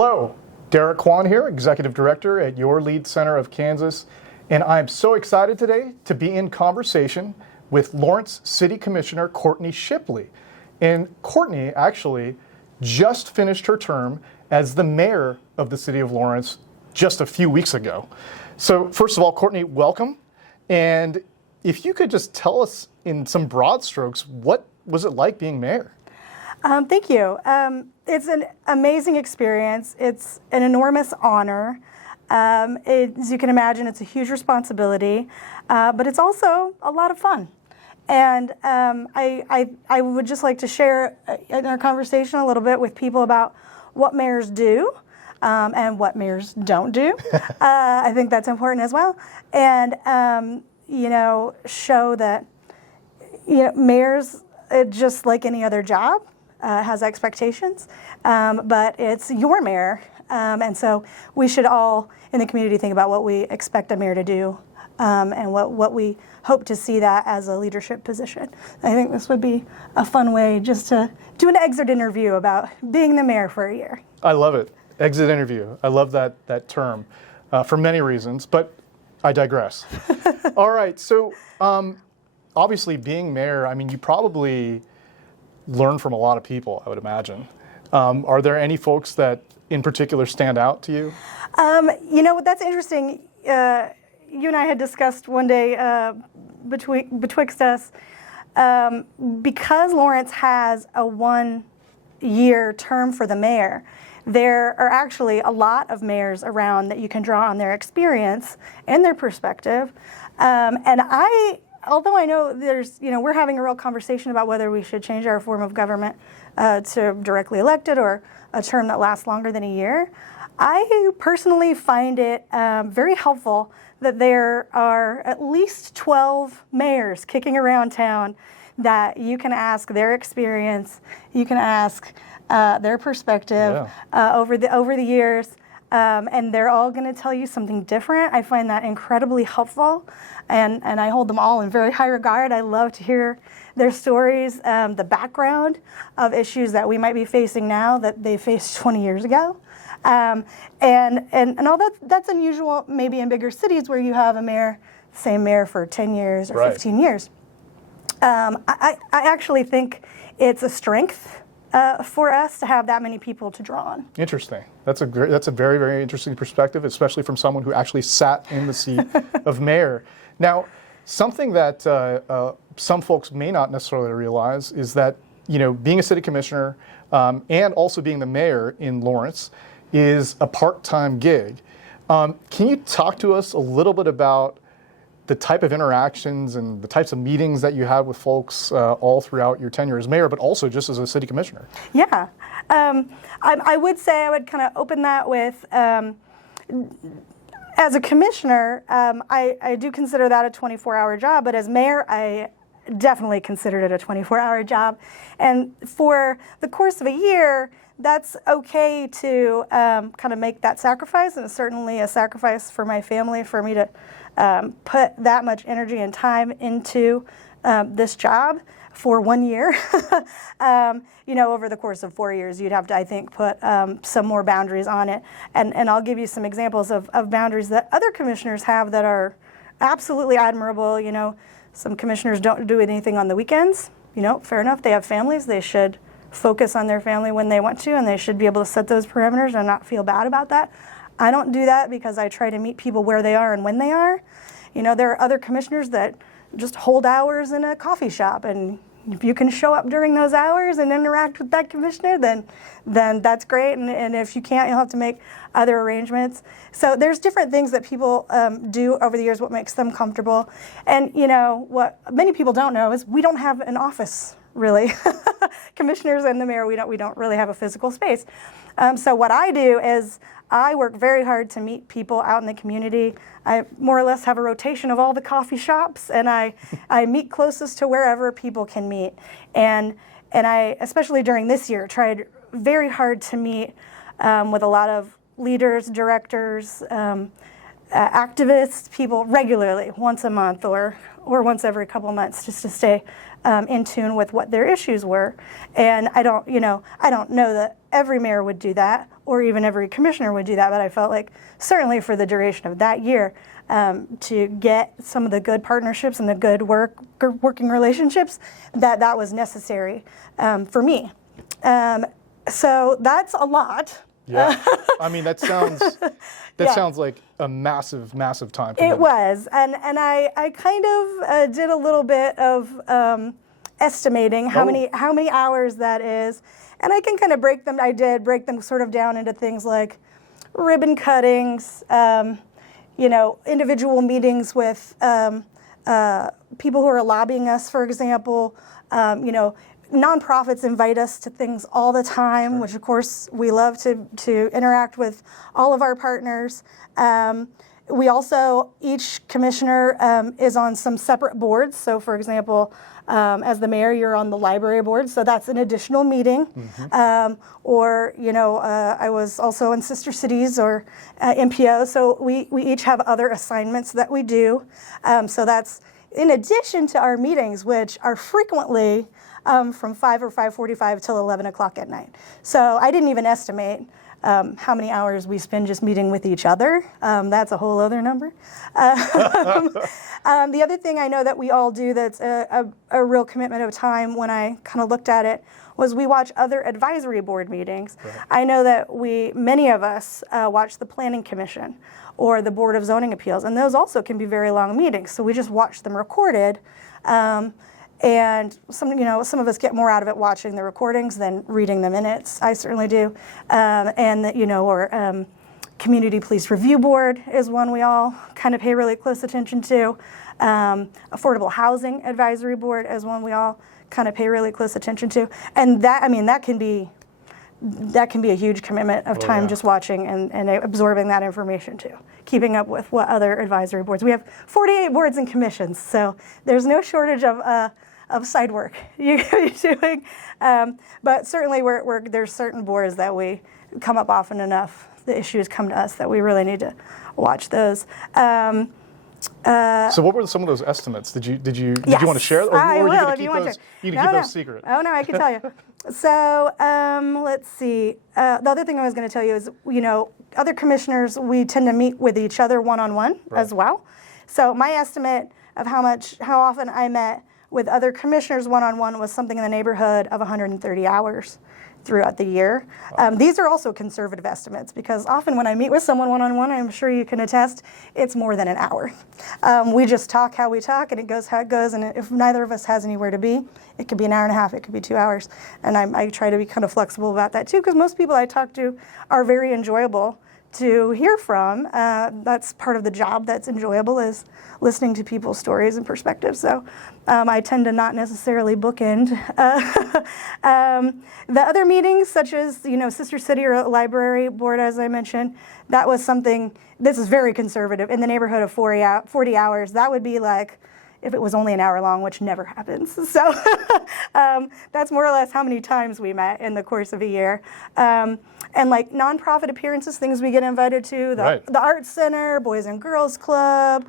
Hello, Derek Kwan here, Executive Director at Your Lead Center of Kansas, and I'm so excited today to be in conversation with Lawrence City Commissioner Courtney Shipley. And Courtney actually just finished her term as the mayor of the city of Lawrence just a few weeks ago. So first of all, Courtney, welcome. And if you could just tell us in some broad strokes, what was it like being mayor? Thank you. It's an amazing experience. It's an enormous honor. As you can imagine, it's a huge responsibility, but it's also a lot of fun. And I would just like to share in our conversation a little bit with people about what mayors do and what mayors don't do. I think that's important as well. And, show that, mayors, just like any other job, has expectations, but it's your mayor. And so we should all in the community think about what we expect a mayor to do and what we hope to see that as a leadership position. I think this would be a fun way just to do an exit interview about being the mayor for a year. I love it. Exit interview. I love that term for many reasons, but I digress. All right. So obviously being mayor, I mean, you probably learn from a lot of people, I would imagine. Are there any folks that in particular stand out to you? That's interesting. You and I had discussed one day betwixt us, because Lawrence has a 1-year term for the mayor, there are actually a lot of mayors around that you can draw on their experience and their perspective. Although I know we're having a real conversation about whether we should change our form of government to directly elected or a term that lasts longer than a year, I personally find it very helpful that there are at least 12 mayors kicking around town that you can ask their experience, you can ask their perspective over the years. And they're all going to tell you something different. I find that incredibly helpful, and I hold them all in very high regard. I love to hear their stories, the background of issues that we might be facing now that they faced 20 years ago. And all that's unusual maybe in bigger cities where you have same mayor for 10 years or 15 years. I actually think it's a strength for us to have that many people to draw on. Interesting. That's a very, very interesting perspective, especially from someone who actually sat in the seat of mayor. Now, something that some folks may not necessarily realize is that, being a city commissioner and also being the mayor in Lawrence is a part-time gig. Can you talk to us a little bit about the type of interactions and the types of meetings that you had with folks all throughout your tenure as mayor, but also just as a city commissioner? Yeah. I would say I would kind of open that with, as a commissioner, I do consider that a 24-hour job, but as mayor, I definitely considered it a 24-hour job. And for the course of a year, that's okay to kind of make that sacrifice, and it's certainly a sacrifice for my family for me to put that much energy and time into this job for 1 year. Over the course of 4 years, you'd have to, I think, put some more boundaries on it. And I'll give you some examples of boundaries that other commissioners have that are absolutely admirable. Some commissioners don't do anything on the weekends. Fair enough. They have families. They should focus on their family when they want to, and they should be able to set those parameters and not feel bad about that. I don't do that because I try to meet people where they are and when they are. There are other commissioners that just hold hours in a coffee shop, and if you can show up during those hours and interact with that commissioner, then that's great. And if you can't, you'll have to make other arrangements. So there's different things that people do over the years, what makes them comfortable. And what many people don't know is we don't have an office, really. Commissioners and the mayor, we don't really have a physical space. So what I do is I work very hard to meet people out in the community. I more or less have a rotation of all the coffee shops, and I meet closest to wherever people can meet. And I, especially during this year, tried very hard to meet with a lot of leaders, directors, activists, people regularly, once a month or once every couple months, just to stay in tune with what their issues were. And I don't know that every mayor would do that, or even every commissioner would do that, but I felt like certainly for the duration of that year, to get some of the good partnerships and the good working relationships, that was necessary for me. So that's a lot. Yeah, I mean that sounds like a massive, massive time. It was, and I kind of did a little bit of estimating how many hours that is, and I can kind of break them. I did break them sort of down into things like ribbon cuttings, individual meetings with people who are lobbying us, for example. Nonprofits invite us to things all the time, Sure. which of course we love to interact with all of our partners. We also, each commissioner is on some separate boards. So for example, as the mayor, you're on the library board, so that's an additional meeting. I was also in Sister Cities or MPO, so we each have other assignments that we do. So that's in addition to our meetings, which are frequently from 5 or 5:45 till 11 o'clock at night. So I didn't even estimate how many hours we spend just meeting with each other. That's a whole other number. The other thing I know that we all do that's a real commitment of time when I kind of looked at it was we watch other advisory board meetings. Right. I know that many of us watch the Planning Commission or the Board of Zoning Appeals, and those also can be very long meetings. So we just watch them recorded. And some of us get more out of it watching the recordings than reading the minutes. I certainly do. Community Police Review Board is one we all kind of pay really close attention to. Affordable Housing Advisory Board is one we all kind of pay really close attention to. And that can be a huge commitment of time just watching and absorbing that information too. Keeping up with what other advisory boards. We have 48 boards and commissions, so there's no shortage of side work you're doing. But certainly there's certain boards that we come up often enough. The issues come to us that we really need to watch those. So what were some of those estimates? Did you want to share? Or I will, are you going if to you keep want those? to. You going to keep those secret? Oh no, I can tell you. So let's see. The other thing I was going to tell you is, other commissioners, we tend to meet with each other one-on-one as well. So my estimate of how often I met with other commissioners one-on-one was something in the neighborhood of 130 hours throughout the year. These are also conservative estimates because often when I meet with someone one-on-one, I'm sure you can attest, it's more than an hour. We just talk how we talk and it goes how it goes, and if neither of us has anywhere to be, it could be an hour and a half, it could be 2 hours. And I try to be kind of flexible about that too, because most people I talk to are very enjoyable to hear from. That's part of the job that's enjoyable, is listening to people's stories and perspectives. So I tend to not necessarily bookend. The other meetings, such as Sister City or Library Board, as I mentioned, that was something. This is very conservative, in the neighborhood of 40 hours. That would be like if it was only an hour long, which never happens. So that's more or less how many times we met in the course of a year. And like nonprofit appearances, things we get invited to, the Arts Center, Boys and Girls Club,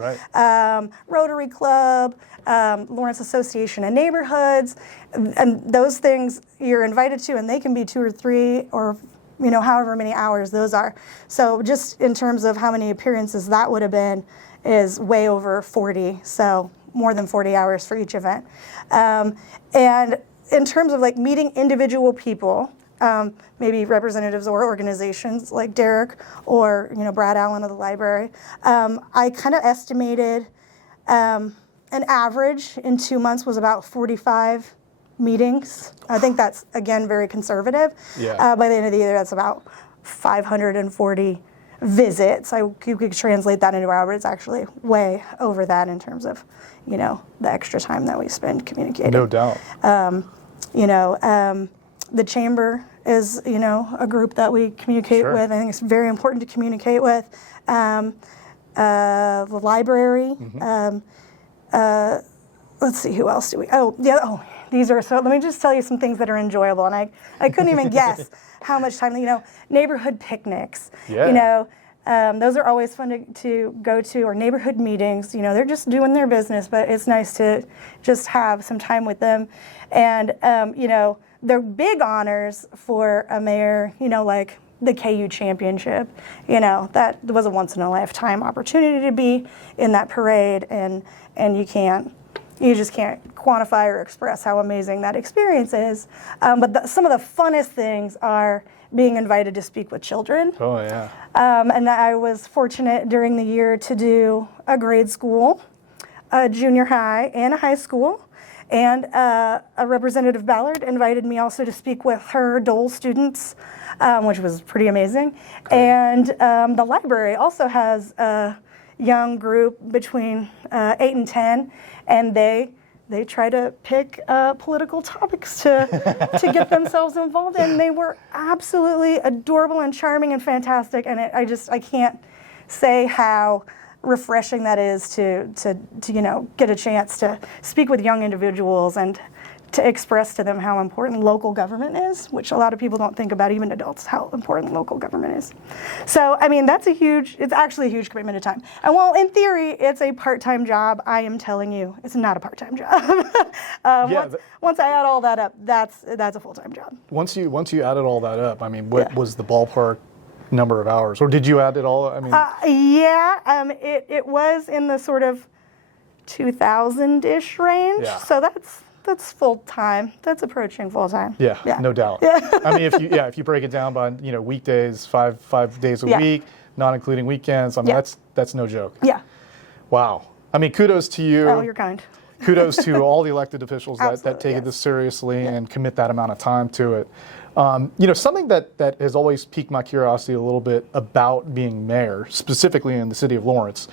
Rotary Club, Lawrence Association of Neighborhoods, and those things you're invited to, and they can be 2 or 3 or however many hours those are. So just in terms of how many appearances that would have been is way over 40, so more than 40 hours for each event. And in terms of like meeting individual people, maybe representatives or organizations like Derek or Brad Allen of the library, I kind of estimated an average in 2 months was about 45 meetings. I think that's, again, very conservative. Yeah. By the end of the year, that's about 540 visits. You could translate that into hours. It's actually way over that in terms of, the extra time that we spend communicating. No doubt. The chamber is, a group that we communicate with. I think it's very important to communicate with. The library. Let's see, who else do we? These are, so let me just tell you some things that are enjoyable. And I couldn't even guess how much time, neighborhood picnics. Yeah. Those are always fun to go to, or neighborhood meetings. They're just doing their business, but it's nice to just have some time with them. And, they're big honors for a mayor, like the KU championship. You know, that was a once in a lifetime opportunity to be in that parade, and you just can't quantify or express how amazing that experience is. But some of the funnest things are being invited to speak with children. Oh, yeah. And I was fortunate during the year to do a grade school, a junior high, and a high school. And a Representative Ballard invited me also to speak with her Dole students, which was pretty amazing. And the library also has a young group between 8 and 10, and they try to pick political topics to get themselves involved. And they were absolutely adorable and charming and fantastic. And I can't say how refreshing that is to get a chance to speak with young individuals and to express to them how important local government is, which a lot of people don't think about, even adults, how important local government is. So, I mean, it's actually a huge commitment of time. And while in theory it's a part-time job, I am telling you, it's not a part-time job. Once I add all that up, that's a full-time job. Once you added all that up, I mean, what was the ballpark number of hours, or did you add it all? I mean, it was in the sort of 2,000-ish range. Yeah. So that's full time. That's approaching full time. Yeah, no doubt. Yeah. I mean, if you break it down by weekdays, five days a week, not including weekends, I mean that's no joke. Yeah. Wow. I mean, kudos to you. Oh, you're kind. Kudos to all the elected officials that take yes. this seriously and commit that amount of time to it. Something that has always piqued my curiosity a little bit about being mayor, specifically in the city of Lawrence,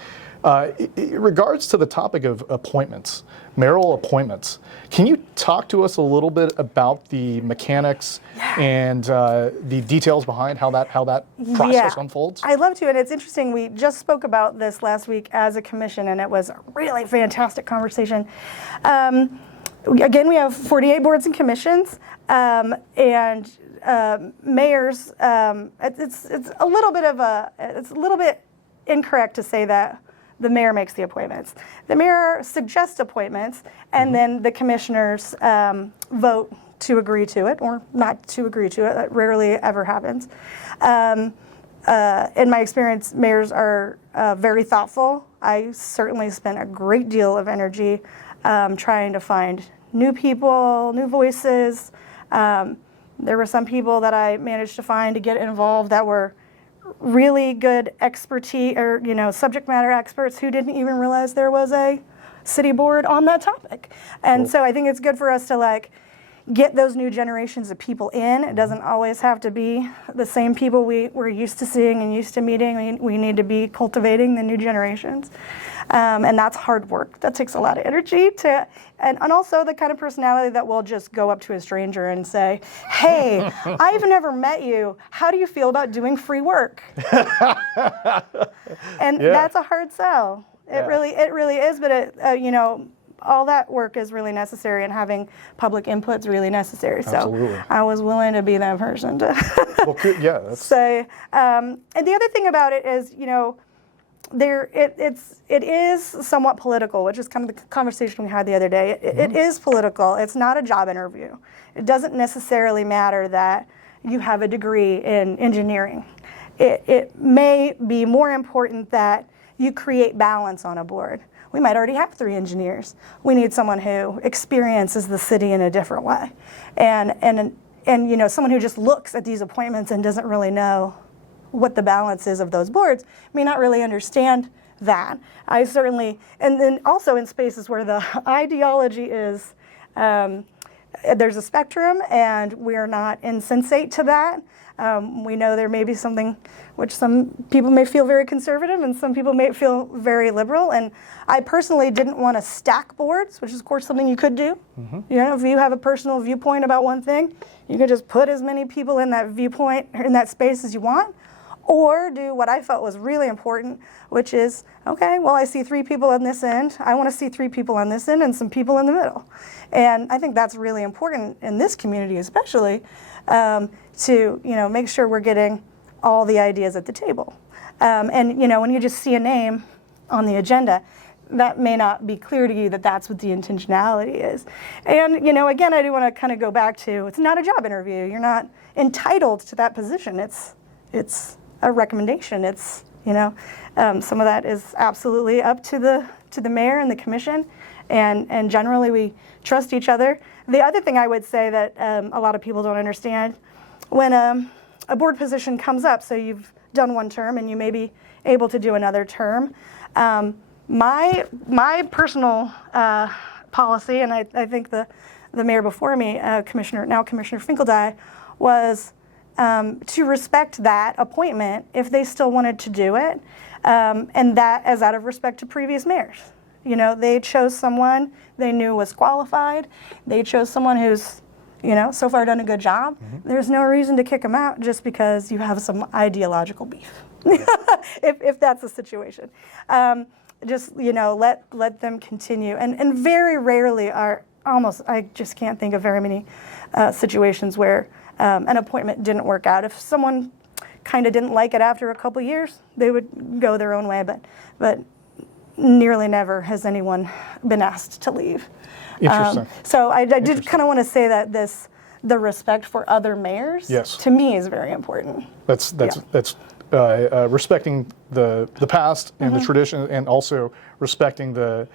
in regards to the topic of appointments, mayoral appointments. Can you talk to us a little bit about the mechanics and the details behind how that process unfolds? I'd love to, and it's interesting. We just spoke about this last week as a commission, and it was a really fantastic conversation. Again, we have 48 boards and commissions, and mayors. It's a little bit incorrect to say that the mayor makes the appointments. The mayor suggests appointments, and then the commissioners vote to agree to it or not to agree to it. That rarely ever happens. In my experience, mayors are very thoughtful. I certainly spent a great deal of energy trying to find new people, new voices. There were some people that I managed to find to get involved that were really good expertise or subject matter experts who didn't even realize there was a city board on that topic. And so I think it's good for us to get those new generations of people in. It doesn't always have to be the same people we're used to seeing and used to meeting. We need to be cultivating the new generations. And that's hard work. That takes a lot of energy and also the kind of personality that will just go up to a stranger and say, "Hey, I've never met you. How do you feel about doing free work?" And that's a hard sell. It really is. But all that work is really necessary, and having public input is really necessary. Absolutely. So I was willing to be that person to say. And the other thing about it is, it is somewhat political, which is kind of the conversation we had the other day. It is political. It's not a job interview. It doesn't necessarily matter that you have a degree in engineering. It may be more important that you create balance on a board. We might already have 3 engineers. We need someone who experiences the city in a different way, and someone who just looks at these appointments and doesn't really know what the balance is of those boards may not really understand that. I certainly, and then also in spaces where the ideology is, there's a spectrum, and we're not insensate to that. We know there may be something which some people may feel very conservative and some people may feel very liberal. And I personally didn't want to stack boards, which is of course something you could do. If you have a personal viewpoint about one thing, you could just put as many people in that viewpoint, in that space as you want. Or do what I felt was really important, which is, okay, well, I see 3 people on this end. I want to see 3 people on this end and some people in the middle. And I think that's really important in this community, especially, to make sure we're getting all the ideas at the table. And when you just see a name on the agenda, that may not be clear to you that that's what the intentionality is. And again, I do want to kind of go back to, it's not a job interview. You're not entitled to that position. It's it's a recommendation. It's, some of that is absolutely up to the mayor and the commission, and generally we trust each other. The other thing I would say that a lot of people don't understand, when a board position comes up, so you've done one term and you may be able to do another term, my personal policy, and I think the mayor before me, Commissioner Finkeldye, was to respect that appointment if they still wanted to do it, and that as out of respect to previous mayors. They chose someone they knew was qualified. They chose someone who's, so far done a good job. Mm-hmm. There's no reason to kick them out just because you have some ideological beef, if that's the situation. Just, let them continue. And very rarely I just can't think of very many situations where an appointment didn't work out. If someone kind of didn't like it after a couple years, they would go their own way. But nearly never has anyone been asked to leave. Interesting. So I did kind of want to say that the respect for other mayors, yes, to me is very important. That's respecting the past and the tradition, and also respecting the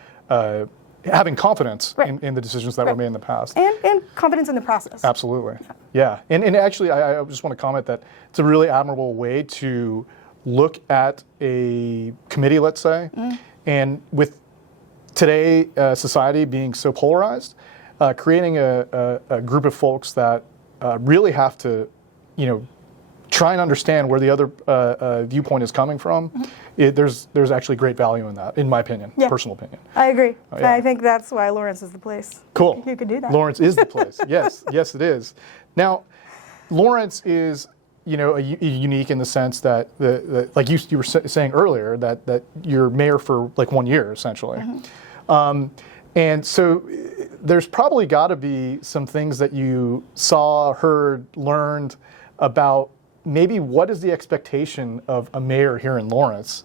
having confidence in the decisions that were made in the past. And confidence in the process. Absolutely. Yeah. And actually, I just want to comment that it's a really admirable way to look at a committee, let's say, and with today society being so polarized, creating a group of folks that really have to, try and understand where the other viewpoint is coming from. There's actually great value in that, in my opinion, personal opinion. I agree. Yeah. I think that's why Lawrence is the place. Cool. You could do that. Lawrence is the place. Yes, it is. Now, Lawrence is, unique in the sense that like you were saying earlier, that you're mayor for like 1 year essentially. And so there's probably got to be some things that you saw, heard, learned about maybe what is the expectation of a mayor here in Lawrence,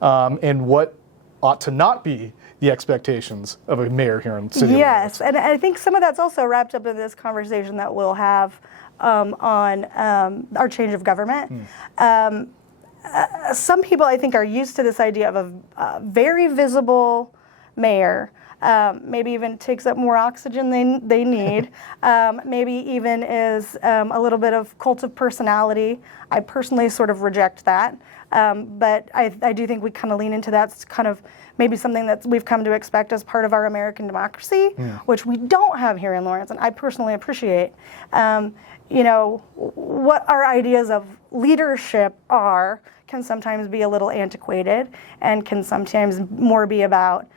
and what ought to not be the expectations of a mayor here in the city of Lawrence. Yes, and I think some of that's also wrapped up in this conversation that we'll have on our change of government. Some people, I think, are used to this idea of a very visible mayor. Maybe even takes up more oxygen than they need. Maybe even is a little bit of cult of personality. I personally sort of reject that. But I do think we kind of lean into that. It's kind of maybe something that we've come to expect as part of our American democracy, which we don't have here in Lawrence, and I personally appreciate. What our ideas of leadership are can sometimes be a little antiquated, and can sometimes more be about,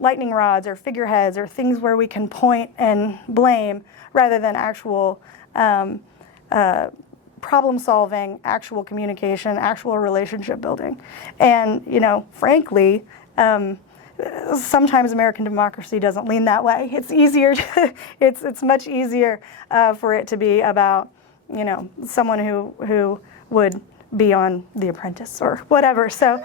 lightning rods or figureheads or things where we can point and blame rather than actual problem solving, actual communication, actual relationship building. And, frankly, sometimes American democracy doesn't lean that way. It's easier, it's much easier for it to be about, someone who would be on The Apprentice or whatever. So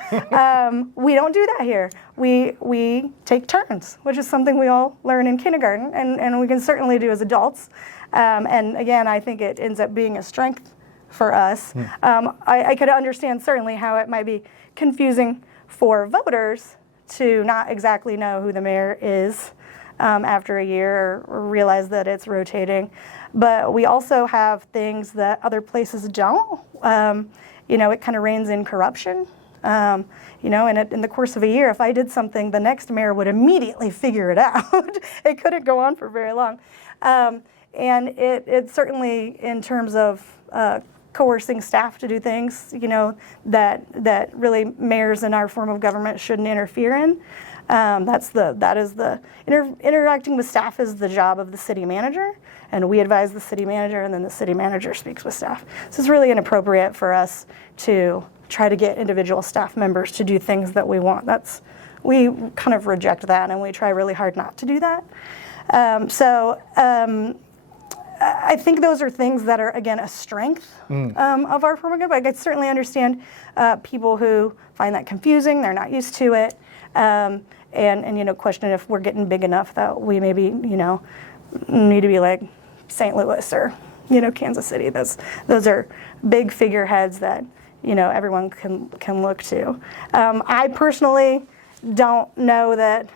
we don't do that here. We take turns, which is something we all learn in kindergarten, and we can certainly do as adults. And again, I think it ends up being a strength for us. I could understand certainly how it might be confusing for voters to not exactly know who the mayor is after a year, or realize that it's rotating. But we also have things that other places don't. It kind of reins in corruption. And in the course of a year, if I did something, the next mayor would immediately figure it out. It couldn't go on for very long. And it certainly, in terms of coercing staff to do things, that really mayors in our form of government shouldn't interfere in. Interacting with staff is the job of the city manager, and we advise the city manager, and then the city manager speaks with staff. So it's really inappropriate for us to try to get individual staff members to do things that we want. We kind of reject that, and we try really hard not to do that. I think those are things that are, again, a strength of our form of government. I certainly understand people who find that confusing. They're not used to it. And question if we're getting big enough that we maybe, need to be like St. Louis or, Kansas City. Those are big figureheads that everyone can look to. I personally don't know that.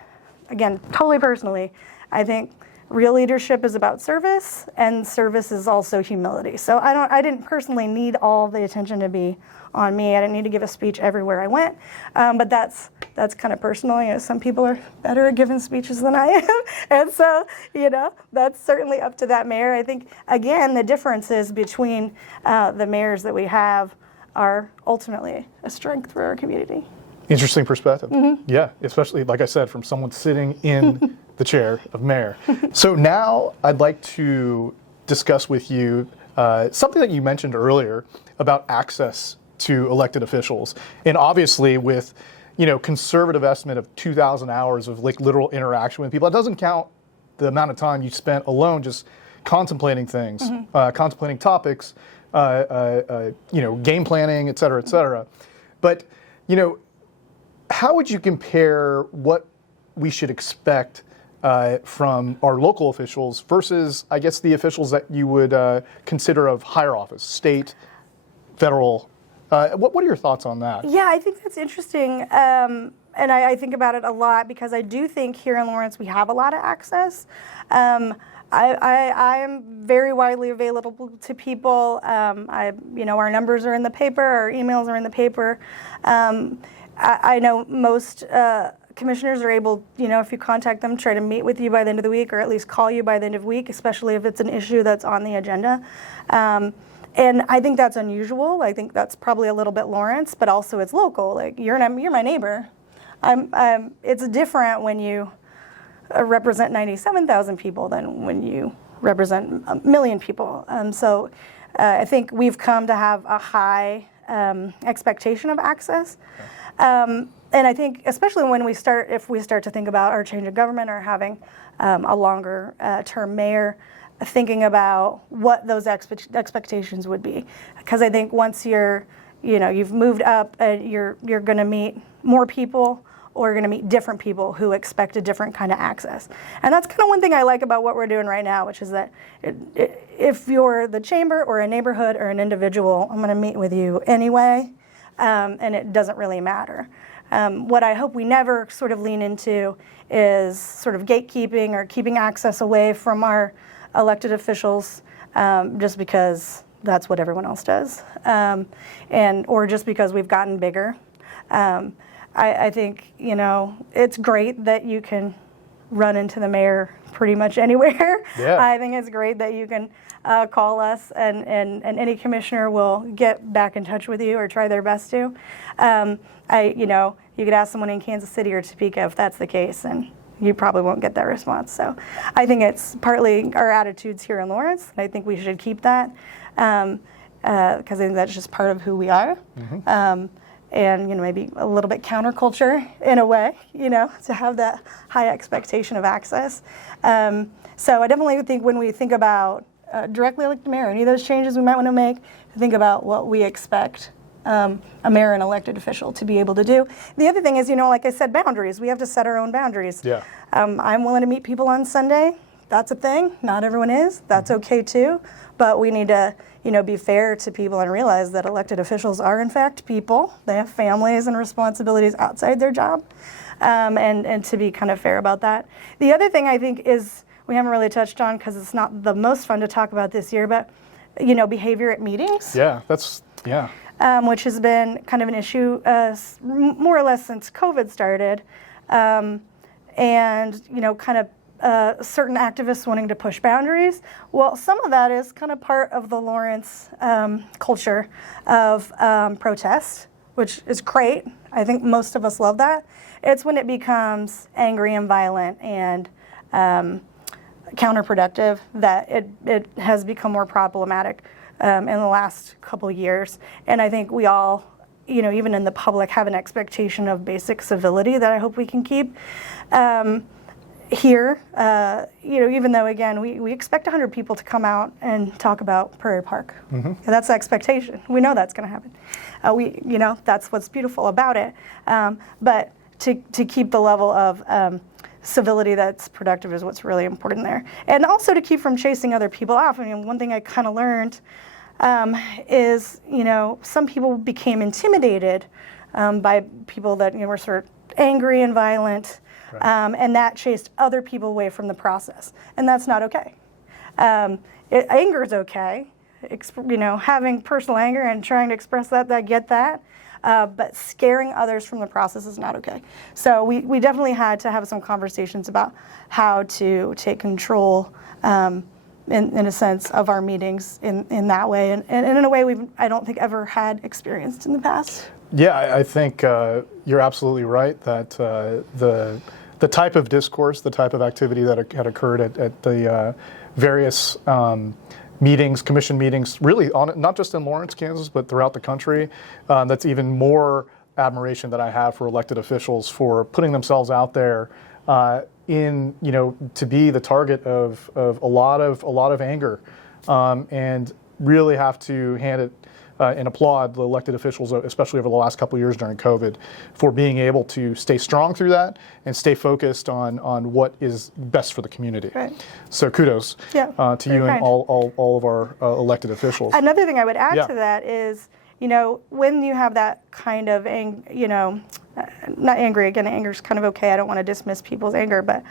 Again, totally personally, I think real leadership is about service, and service is also humility. So I didn't personally need all the attention to be on me. I didn't need to give a speech everywhere I went, but that's kind of personal. Some people are better at giving speeches than I am, and so that's certainly up to that mayor. I think again the differences between the mayors that we have are ultimately a strength for our community. Interesting perspective. Yeah, especially, like I said, from someone sitting in the chair of mayor. So now I'd like to discuss with you something that you mentioned earlier about access to elected officials. And obviously with, conservative estimate of 2,000 hours of literal interaction with people, it doesn't count the amount of time you spent alone just contemplating things, contemplating topics, game planning, et cetera, et cetera. But, how would you compare what we should expect from our local officials versus, I guess, the officials that you would consider of higher office, state, federal? What are your thoughts on that? Yeah, I think that's interesting. And I think about it a lot because I do think here in Lawrence we have a lot of access. I am very widely available to people. Our numbers are in the paper, our emails are in the paper. I know most commissioners are able, if you contact them, try to meet with you by the end of the week or at least call you by the end of the week, especially if it's an issue that's on the agenda. And I think that's unusual. I think that's probably a little bit Lawrence, but also it's local. Like you're my neighbor. It's different when you represent 97,000 people than when you represent a million people. So I think we've come to have a high expectation of access. And I think especially when if we start to think about our change of government or having a longer term mayor, thinking about what those expectations would be. Because I think once you've moved up and you're going to meet more people, or you're going to meet different people who expect a different kind of access. And that's kind of one thing I like about what we're doing right now, which is that if you're the chamber or a neighborhood or an individual, I'm going to meet with you anyway, and it doesn't really matter. What I hope we never sort of lean into is sort of gatekeeping or keeping access away from our elected officials just because that's what everyone else does, or just because we've gotten bigger. I think, it's great that you can run into the mayor pretty much anywhere. Yeah. I think it's great that you can call us and any commissioner will get back in touch with you or try their best to. You could ask someone in Kansas City or Topeka if that's the case, and you probably won't get that response. So I think it's partly our attitudes here in Lawrence, and I think we should keep that because I think that's just part of who we are. And maybe a little bit counterculture in a way, to have that high expectation of access. So I definitely think when we think about directly elected mayor, any of those changes we might want to make, think about what we expect a mayor and elected official to be able to do. The other thing is, like I said, boundaries. We have to set our own boundaries. Yeah. I'm willing to meet people on Sunday. That's a thing. Not everyone is. That's okay too. But we need to, be fair to people and realize that elected officials are in fact people. They have families and responsibilities outside their job, and to be kind of fair about that. The other thing I think is we haven't really touched on because it's not the most fun to talk about this year, but behavior at meetings. Yeah, which has been kind of an issue more or less since COVID started, and kind of. Certain activists wanting to push boundaries. Well, some of that is kind of part of the Lawrence culture of protest, which is great. I think most of us love that. It's when it becomes angry and violent and counterproductive that it has become more problematic in the last couple of years. And I think we all, even in the public, have an expectation of basic civility that I hope we can keep. Here, even though, again, we expect 100 people to come out and talk about Prairie Park. Mm-hmm. That's the expectation. We know that's going to happen. That's what's beautiful about it. But to keep the level of civility that's productive is what's really important there. And also to keep from chasing other people off. I mean, one thing I kind of learned is, some people became intimidated by people that were sort of angry and violent, right. And that chased other people away from the process. And that's not okay. Anger is okay. Having personal anger and trying to express that, I get that. But scaring others from the process is not okay. So we definitely had to have some conversations about how to take control, in a sense, of our meetings in that way, and in a way I don't think ever had experienced in the past. Yeah, I think you're absolutely right that the type of discourse, the type of activity that had occurred at the various meetings, commission meetings, really not just in Lawrence, Kansas, but throughout the country. That's even more admiration that I have for elected officials for putting themselves out there to be the target of a lot of anger, and really have to hand it and applaud the elected officials, especially over the last couple of years during COVID, for being able to stay strong through that and stay focused on what is best for the community. Right. So kudos to you and all of our elected officials. Another thing I would add to that is, when you have that kind of, not angry, again, anger is kind of okay. I don't want to dismiss people's anger, but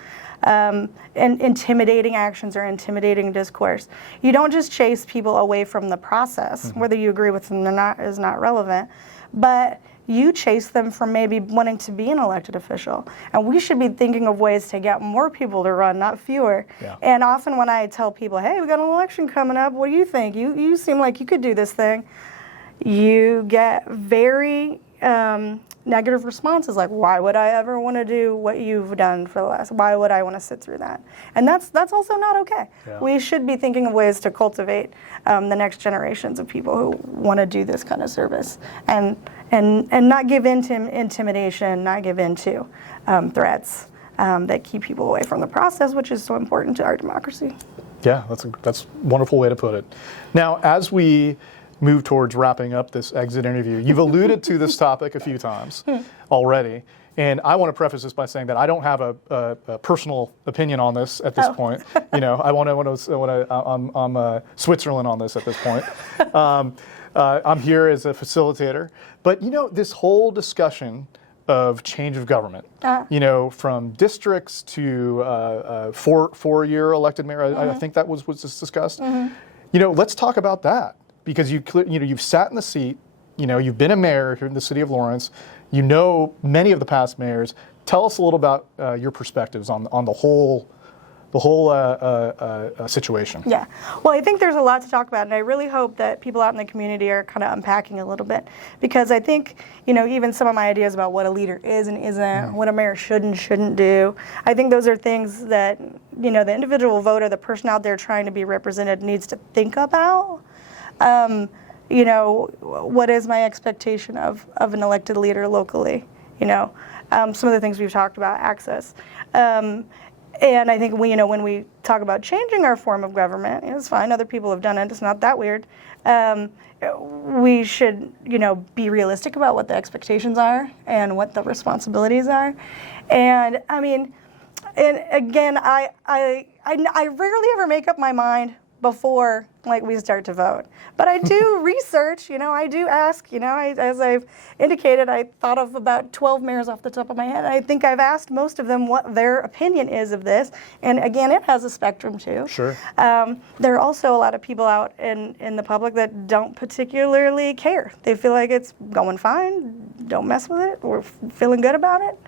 and intimidating actions or intimidating discourse. You don't just chase people away from the process. Mm-hmm. Whether you agree with them or not is not relevant, but you chase them from maybe wanting to be an elected official. And we should be thinking of ways to get more people to run, not fewer. Yeah. And often when I tell people, hey, we got an election coming up, what do you think? You seem like you could do this thing. You get very negative responses like, why would I ever want to do what you've done for the last, why would I want to sit through that? And that's also not okay. Yeah. We should be thinking of ways to cultivate the next generations of people who want to do this kind of service and not give in to intimidation, not give in to threats that keep people away from the process, which is so important to our democracy. Yeah, that's a wonderful way to put it. Now, as we move towards wrapping up this exit interview, you've alluded to this topic a few times already, and I want to preface this by saying that I don't have a personal opinion on this at this point. I'm Switzerland on this at this point. I'm here as a facilitator, but this whole discussion of change of government, from districts to four-year elected mayor. Mm-hmm. I think that was just discussed. Mm-hmm. Let's talk about that. Because you've sat in the seat, you've been a mayor here in the city of Lawrence, many of the past mayors. Tell us a little about your perspectives on the whole situation. Yeah, well, I think there's a lot to talk about, and I really hope that people out in the community are kind of unpacking a little bit, because I think even some of my ideas about what a leader is and isn't, what a mayor should and shouldn't do, I think those are things that the individual voter, the person out there trying to be represented, needs to think about. What is my expectation of an elected leader locally? Some of the things we've talked about, access. And I think when we talk about changing our form of government, it's fine. Other people have done it. It's not that weird. We should, be realistic about what the expectations are and what the responsibilities are. And and again, I rarely ever make up my mind before we start to vote. But I do research, I do ask, as I've indicated, I thought of about 12 mayors off the top of my head. I think I've asked most of them what their opinion is of this. And again, it has a spectrum too. Sure. There are also a lot of people out in the public that don't particularly care. They feel like it's going fine, don't mess with it, we're feeling good about it.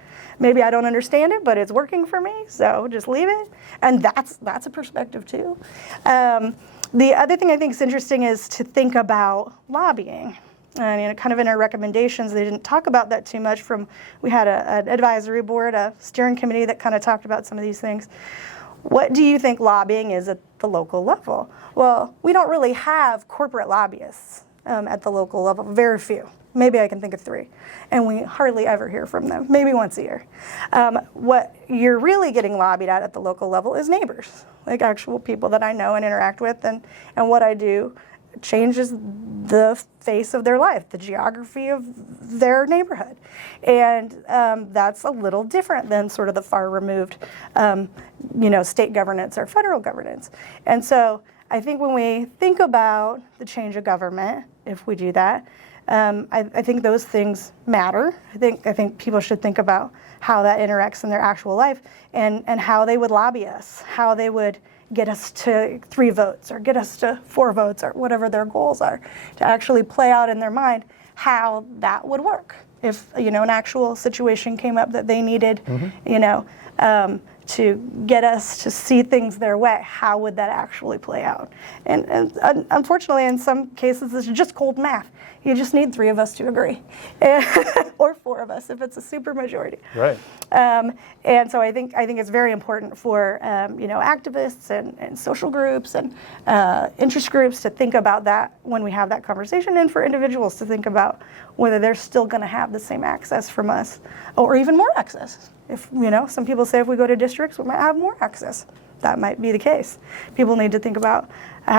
Maybe I don't understand it, but it's working for me, so just leave it. And that's a perspective too. The other thing I think is interesting is to think about lobbying. And kind of in our recommendations, they didn't talk about that too much. We had an advisory board, a steering committee that kind of talked about some of these things. What do you think lobbying is at the local level? Well, we don't really have corporate lobbyists at the local level, very few. Maybe I can think of 3. And we hardly ever hear from them, maybe once a year. What you're really getting lobbied at the local level is neighbors, like actual people that I know and interact with. And what I do changes the face of their life, the geography of their neighborhood. And that's a little different than sort of the far removed, state governance or federal governance. And so I think when we think about the change of government, if we do that, I think those things matter. I think people should think about how that interacts in their actual life and how they would lobby us, how they would get us to 3 votes or get us to 4 votes or whatever their goals are, to actually play out in their mind how that would work. If, an actual situation came up that they needed, to get us to see things their way, how would that actually play out? And unfortunately, in some cases, it's just cold math. You just need 3 of us to agree, or 4 of us if it's a super majority. Right. And so I think it's very important for activists and social groups and interest groups to think about that when we have that conversation, and for individuals to think about whether they're still going to have the same access from us, or even more access. If some people say if we go to districts, we might have more access. That might be the case. People need to think about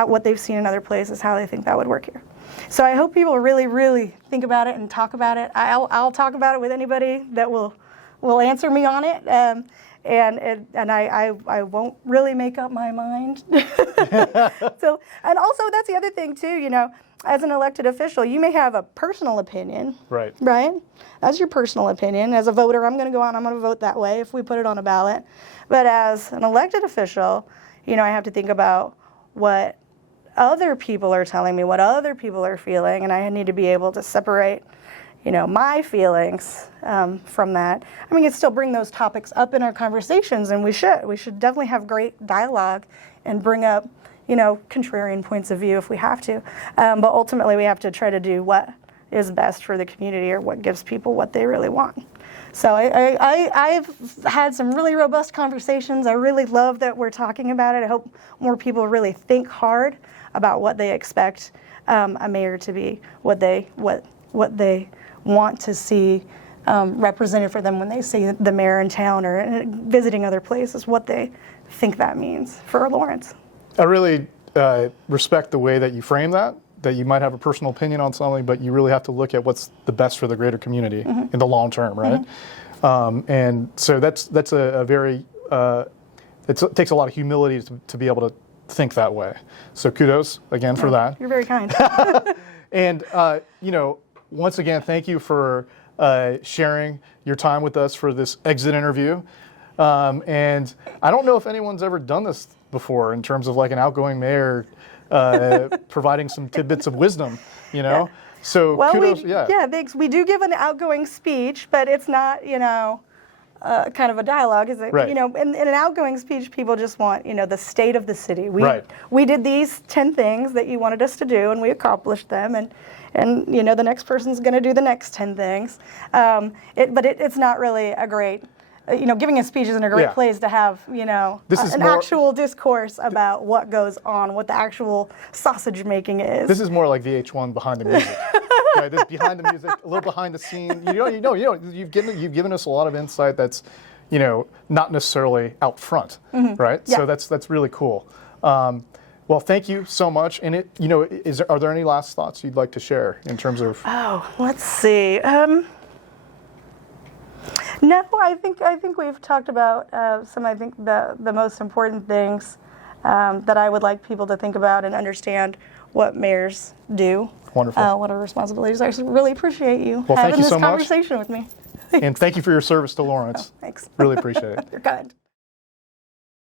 what they've seen in other places, how they think that would work here. So I hope people really, really think about it and talk about it. I'll talk about it with anybody that will answer me on it, and I won't really make up my mind. So, and also that's the other thing too. As an elected official, you may have a personal opinion. Right. Right? That's your personal opinion. As a voter, I'm going to go out and I'm going to vote that way if we put it on a ballot. But as an elected official, I have to think about what other people are telling me, what other people are feeling, and I need to be able to separate, my feelings from that. I mean, we can still bring those topics up in our conversations, and we should. We should definitely have great dialogue and bring up, contrarian points of view if we have to. But ultimately, we have to try to do what is best for the community, or what gives people what they really want. So I've had some really robust conversations. I really love that we're talking about it. I hope more people really think hard about what they expect a mayor to be, what they want to see represented for them when they see the mayor in town or visiting other places, what they think that means for Lawrence. I really respect the way that you frame that you might have a personal opinion on something, but you really have to look at what's the best for the greater community in the long term, right? And so that's a very, it takes a lot of humility to be able to think that way. So kudos again for that. You're very kind. And, once again, thank you for sharing your time with us for this exit interview. And I don't know if anyone's ever done this before in terms of like an outgoing mayor providing some tidbits of wisdom, Yeah. So well, kudos. Thanks. We do give an outgoing speech, but it's not, kind of a dialogue, is it? Right. In an outgoing speech, people just want, the state of the city. We did these 10 things that you wanted us to do, and we accomplished them, and the next person's going to do the next 10 things. But it's not really a great. Giving a speech isn't a great place to have, an actual discourse about what goes on, what the actual sausage making is. This is more like VH1 behind the music. Right, this behind the music, a little behind the scene. You've given us a lot of insight that's, not necessarily out front, right? Yeah. So that's really cool. Well, thank you so much. And are there any last thoughts you'd like to share in terms of? Oh, let's see. No, I think we've talked about some. I think the most important things that I would like people to think about and understand what mayors do. Wonderful. What our responsibilities are. So really appreciate you Well, having thank you this so much. conversation with me. And thank you for your service to Lawrence. Thanks. Really appreciate it. You're kind.